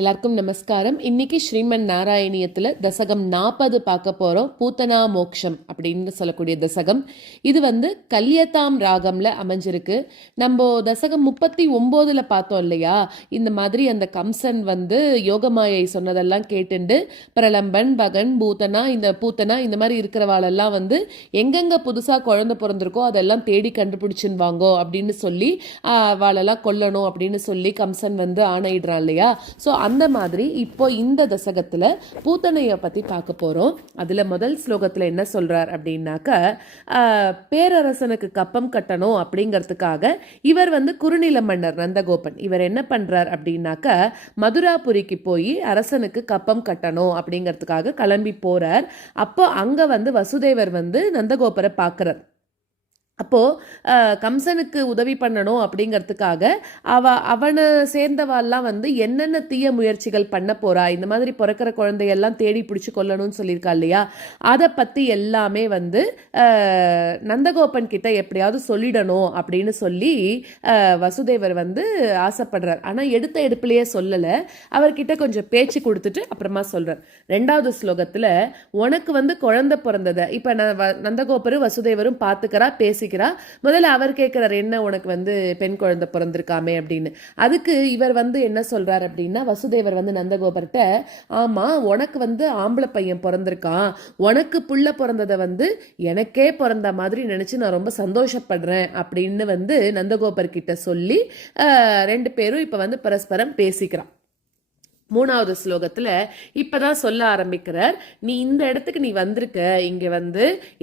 எல்லாருக்கும் நமஸ்காரம். இன்னைக்கு ஸ்ரீமன் நாராயணியத்தில் தசகம் 40 பார்க்க போகிறோம். பூத்தனா மோக்ஷம் அப்படின்னு சொல்லக்கூடிய தசகம். இது கல்யதாம் ராகம்ல அமைஞ்சிருக்கு. நம்ம தசகம் 39 பார்த்தோம் இல்லையா, இந்த மாதிரி அந்த கம்சன் யோகமாயை சொன்னதெல்லாம் கேட்டுண்டு பிரலம்பன், பகன், பூத்தனா இந்த மாதிரி இருக்கிறவாளெல்லாம் எங்கெங்க புதுசாக குழந்தை பிறந்திருக்கோ அதெல்லாம் தேடி கண்டுபிடிச்சுன்னு வாங்கோ அப்படின்னு சொல்லி அவளெல்லாம் கொல்லணும் அப்படின்னு சொல்லி கம்சன் ஆணையிடுறான் இல்லையா. ஸோ அந்த மாதிரி இப்போ இந்த தசகத்துல பூத்தனையை பத்தி பார்க்க போறோம். அதுல முதல் ஸ்லோகத்துல என்ன சொல்றார் அப்படின்னாக்க, பேரரசனுக்கு கப்பம் கட்டணும் அப்படிங்கிறதுக்காக இவர் குறுநில மன்னர் நந்தகோபன் இவர் என்ன பண்றார் அப்படின்னாக்க, மதுராபுரிக்கு போய் அரசனுக்கு கப்பம் கட்டணும் அப்படிங்கிறதுக்காக கிளம்பி போறார். அப்போ அங்க வசுதேவர் நந்தகோபரை பார்க்கிறார். அப்போது கம்சனுக்கு உதவி பண்ணணும் அப்படிங்கிறதுக்காக அவனை சேர்ந்தவாள்லாம் என்னென்ன தீய முயற்சிகள் பண்ண போறா, இந்த மாதிரி பிறக்கிற குழந்தையெல்லாம் தேடி பிடிச்சி கொல்லணும்னு சொல்லியிருக்கா இல்லையா, அதை பற்றி எல்லாமே நந்தகோபன் கிட்ட எப்படியாவது சொல்லிடணும் அப்படின்னு சொல்லி வசுதேவர் ஆசைப்படுறார். ஆனால் எடுத்த எடுப்பிலேயே சொல்லலை, அவர்கிட்ட கொஞ்சம் பேச்சு கொடுத்துட்டு அப்புறமா சொல்றார். 2வது ஸ்லோகத்தில் உனக்கு குழந்தை பிறந்ததை இப்போ நந்தகோபரும் வசுதேவரும் பார்த்துக்கிறா, பேசி முதல்ல அவர் கேட்கிறார், என்ன உனக்கு பெண் குழந்தை பிறந்திருக்காமே அப்படின்னு. அதுக்கு இவர் என்ன சொல்றார் அப்படின்னா, வசுதேவர் நந்தகோபர்கிட்ட, ஆமா உனக்கு ஆம்பளை பையன் பிறந்திருக்கான், உனக்கு புள்ள பிறந்ததை எனக்கே பிறந்த மாதிரி நினைச்சு நான் ரொம்ப சந்தோஷப்படுறேன் அப்படின்னு நந்தகோபர் கிட்ட சொல்லி 2 பேரும் இப்ப பரஸ்பரம் பேசிக்கிறான். 3வது ஸ்லோகத்தில் இப்பதான் சொல்ல ஆரம்பிக்கிறார், நீ இந்த இடத்துக்கு நீ வந்திருக்க, இங்க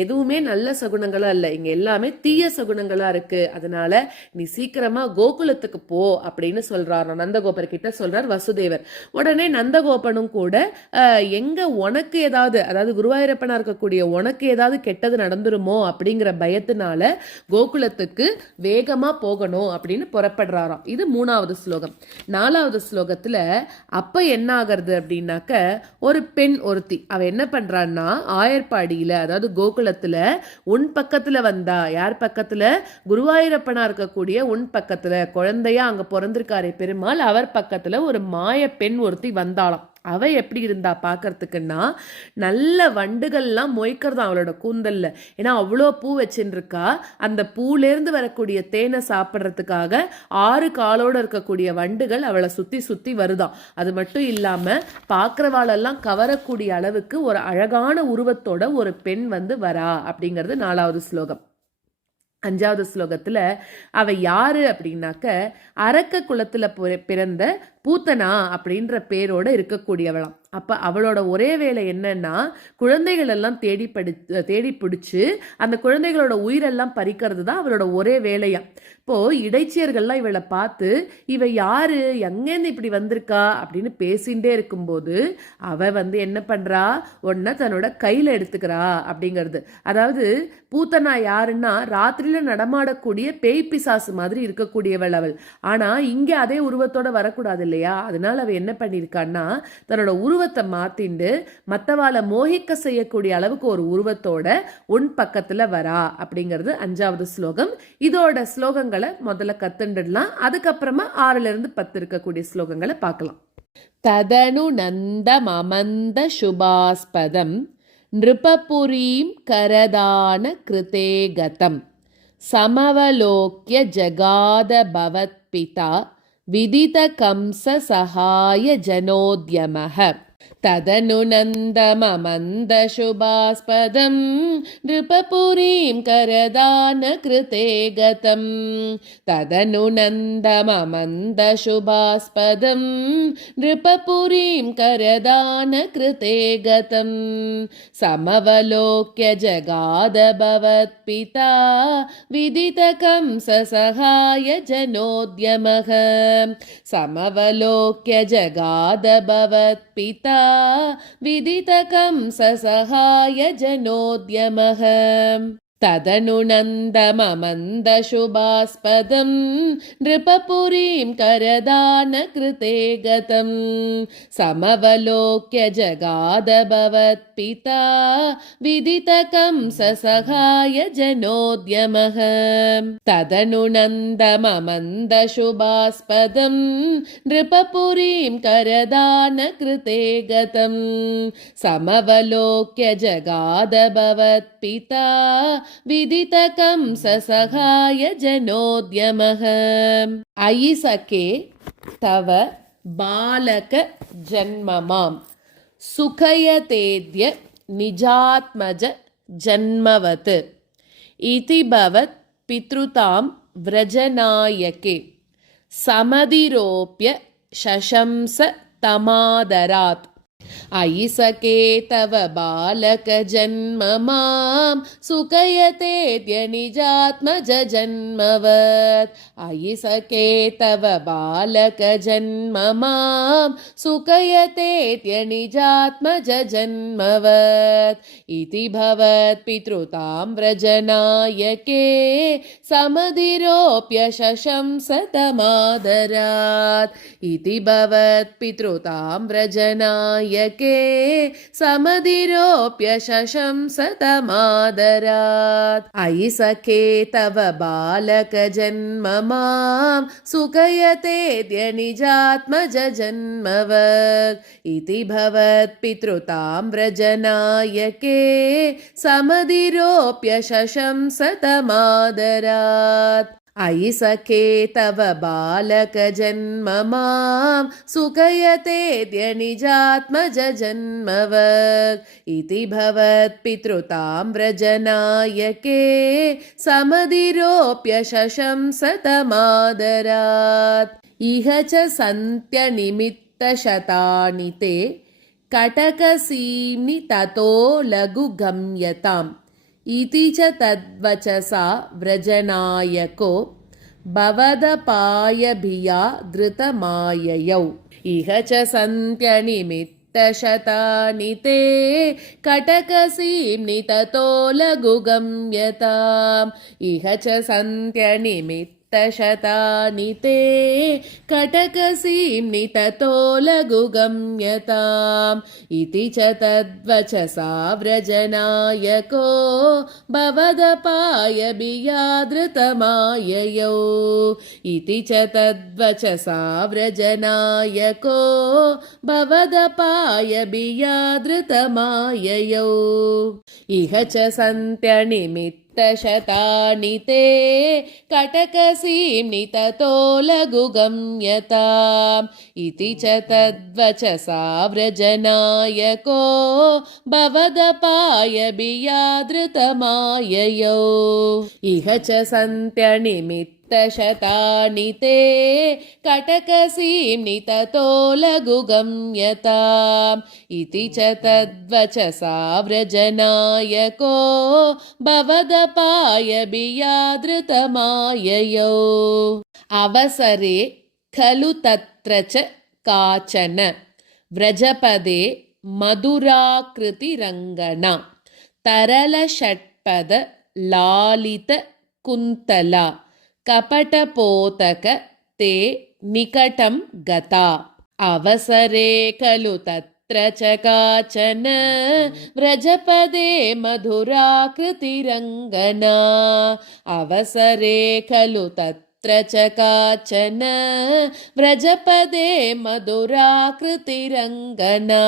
எதுவுமே நல்ல சகுனங்களா இல்லை, இங்க எல்லாமே தீய சகுனங்களா இருக்கு, அதனால நீ சீக்கிரமா கோகுலத்துக்கு போ அப்படின்னு சொல்றார். நந்தகோபர் கிட்ட சொல்றார் வசுதேவர். உடனே நந்தகோபனும் கூட எங்க உனக்கு ஏதாவது, அதாவது குருவாயூரப்பனா இருக்கக்கூடிய உனக்கு ஏதாவது கெட்டது நடந்துருமோ அப்படிங்கிற பயத்தினால கோகுலத்துக்கு வேகமா போகணும் அப்படின்னு புறப்படுறாராம். இது 3வது ஸ்லோகம். 4வது ஸ்லோகத்துல அப்ப என்ன ஆகிறது அப்படின்னாக்க, ஒரு பெண் ஒருத்தி அவ என்ன பண்றான்னா, ஆயர்பாடியில அதாவது கோகுலத்துல உன் பக்கத்துல வந்தா, யார் பக்கத்துல, குருவாயூரப்பனா இருக்கக்கூடிய உன் பக்கத்துல, குழந்தையா அங்க பிறந்திருக்காரே பெருமாள், அவர் பக்கத்துல ஒரு மாய பெண் ஒருத்தி வந்தாளாம். அவ எப்படி இருந்தா பாக்கிறதுக்குன்னா, நல்ல வண்டுகள்லாம் மொய்க்கிறதா அவளோட கூந்தல்ல. ஏன்னா அவ்வளோ பூ வச்சுன்னு இருக்கா. அந்த பூலேருந்து வரக்கூடிய தேனை சாப்பிட்றதுக்காக 6 காலோட இருக்கக்கூடிய வண்டுகள் அவளை சுத்தி சுத்தி வருதாம். அது மட்டும் இல்லாம பாக்குறவாளெல்லாம் கவரக்கூடிய அளவுக்கு ஒரு அழகான உருவத்தோட ஒரு பெண் வரா அப்படிங்கிறது 4வது ஸ்லோகம். 5வது ஸ்லோகத்துல அவ யாரு அப்படின்னாக்க, அரக்க குலத்துல பிறந்த பூத்தனா அப்படின்ற பேரோட இருக்கக்கூடியவளாம். அப்ப அவளோட ஒரே வேலை என்னன்னா, குழந்தைகள் எல்லாம் தேடி பிடிச்சு அந்த குழந்தைகளோட உயிரெல்லாம் பறிக்கிறது தான் அவளோட ஒரே வேலையா. இப்போ இடைச்சியர்கள்லாம் இவளை பார்த்து, இவ யாரு, எங்கேருந்து இப்படி வந்திருக்கா அப்படின்னு பேசிகிட்டே இருக்கும்போது அவ என்ன பண்றா, உடனே தன்னோட கையில எடுத்துக்கிறா அப்படிங்கிறது. அதாவது பூத்தனா யாருன்னா, ராத்திரியில நடமாடக்கூடிய பேய் பிசாசு மாதிரி இருக்கக்கூடியவள் அவள். ஆனா இங்க அதே உருவத்தோட வரக்கூடாது இல்லையா, அதனால அவ என்ன பண்ணிருக்கான்னா, தன்னோட உருவத்தை மாத்திண்டு மத்தவாளை மோகிக்க செய்யக்கூடிய அளவுக்கு ஒரு உருவத்தோட உன் பக்கத்துல வரா அப்படிங்கிறது 5வது ஸ்லோகம். இதோட ஸ்லோகங்களை முதல்ல கத்துண்டுடலாம், அதுக்கப்புறமா 6லிருந்து 10 இருக்கக்கூடிய ஸ்லோகங்களை பார்க்கலாம். ததனு நந்தம் அமந்த சுபாஸ்பதம் நிருபபுரீம் கரதான கிருதே கதம் சமவலோக்ய ஜகாத பவத் பிதா விதித கம்ச சகாய ஜனோத்யமஹ. ததனு நந்தமமந்த சுபாஸ்பதம் நிருபபுரீம் கரதான கிருதே கதம். ததனு நந்தமமந்த சுபாஸ்பதம் நிருபபுரீம் கரதான கிருதே கதம் சமவலோக்ய ஜகாத பவத் பிதா விதித கம்ச சகாய ஜனோத்யமஹ. சமவலோக்ய ஜகாத பவத் பிதா விதித கம்ச சகாய ஜனோத்யமஹ. ததனு நந்தமமந்த சுபாஸ்பதம் நிருபபுரீம் கரதான கிருதே கதம் சமவலோக்ய ஜகாத பவத் पिता विदितकंससहाय जनोद्यमः तदनु नन्दममन्दशुभास्पदं नृपपुरीं करदानकृते गतं समवलोक्य जगादभवत्पिता विदितकंससहाय जनोद्यमः अयि सखे तव बालक जन्ममां सुखयतेद्य निजात्मज जन्मवत् इति भवत् पितृतां व्रजनायके समधिरोप्य शशंस तमादरात् अयि सखे तव बालक जन्म मां सुखयतेद्य निजात्मज जन्मवत् अयि सखे तव बालक जन्म मां सुखयतेद्य निजात्मज जन्मवत् इति भवत् पितृतां व्रजनायके समधिरोप्य शशंस तमादरात् इति भवत् पितृतां व्रजनायके समधिरोप्य शशंस तमादरात् अयि सखे तव बालक जन्म मां सुखयतेद्य निजात्मज जन्मवत् इति भवत् पितृतां व्रजनायके समधिरोप्य शशंस तमादरात् अयि सखे तव बालक जन्म मां सुखयतेद्य निजात्मज जन्मवत् इति भवत् पितृतां व्रजनायके समधिरोप्य शशंस तमादरात् इह च सन्त्यनिमित्तशतानि ते कटकसीम्नि ततो लघुगम्यताम् इति च तद्वचसा व्रजनायको भवदपायभिया धृतमाययौ इह च सन्त्यनिमित्तशतानि ते कटकसीम्नि ततो लघुगम्यताम् इह च सन्त्यनिमित्तशतानि ते कटकसीम्नि ततो लघुगम्यताम् इति च तद्वचसा व्रजनायको भवदपायभियाधृतमाययौ इति च तद्वचसा व्रजनायको भवदपायभियाधृतमाययौ इह च सन्त्यनिमित्तशतानि ते कटकसीम्नि ततो लघुगम्यताम् इति च तद्वचसा व्रजनायको भवदपायभियाधृतमाययौ इह च सन्त्यनिमित्तशतानि ते कटकसीम्नि ततो लघुगम्यताम् इति च तद्वचसा व्रजनायको भवदपायभियाधृतमाययौ अवसरे खलु तत्र च काचन व्रजपदे मधुराकृतिरङ्गना तरलषट्पद लालित कुन्तला कपटपोतक ते निकटं गता अवसरे खलु तत्र च काचन व्रजपदे मधुराकृतिरङ्गना अवसरे खलु तत्र च काचन व्रजपदे मधुराकृतिरङ्गना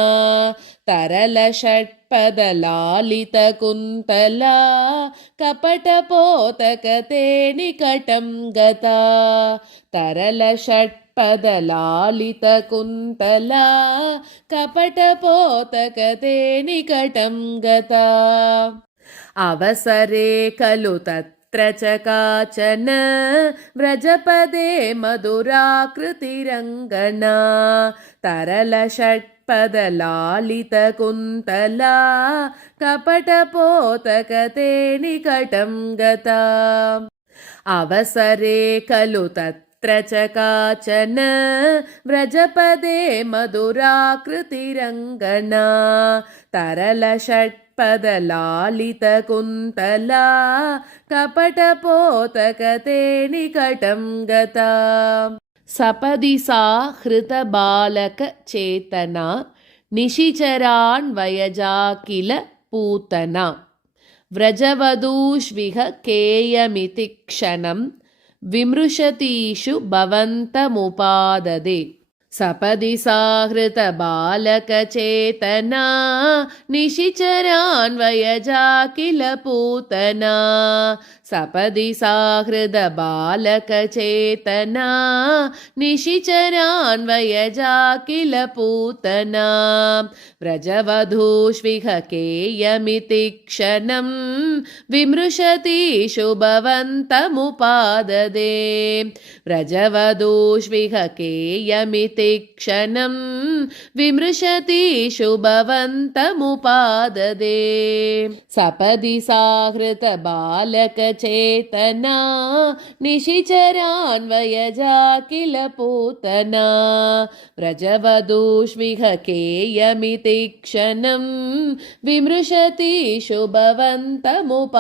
तरलषट्पदलालितकुन्तला कपटपोतकते निकटं गता तरलषट्पदलालितकुन्तला कपटपोतकते निकटं गता अवसरे खलु तत्र च काचन व्रजपदे मधुराकृतिरङ्गना तरलषट्पदलालितकुन्तला कपटपोतकते निकटं गता अवसरे खलु तत्र च काचन व्रजपदे मधुराकृतिरङ्गना तरलषट्पदलालितकुन्तला कपटपोतकते निकटं गता सपदि सा हृतबालकचेतना निशिचरान्वयजा किल पूतना व्रजवधूष्विह केयमिति क्षणं विमृशतीषु भवन्तमुपाददे सपदि साहृत बालकचेतना निशिचरान्वयजा किल पूतना सपदि साहृद बालकचेतना निशिचरान्वयजा किल पूतना व्रजवधूष्विह केयमिति क्षणं विमृशतीषु भवन्तमुपाददे व्रजवधूष्विह केयमिति क्षणं विमृशतीषु भवन्तमुपाददे सपदि साहृत बालकचेतना निशिचरान्वयजा किल पूतना व्रजवधूष्विह केयमिति क्षणं विमृशतीषु भवन्तमुपाददे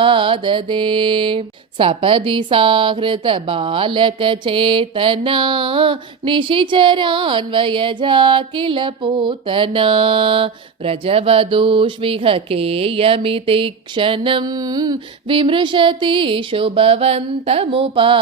सपदि साहृत बालकचेतना निशिचरान्वयजा किल पूतना व्रजवधूष्विह केयमिति क्षणं विमृशतीषु भवन्तमुपाददे।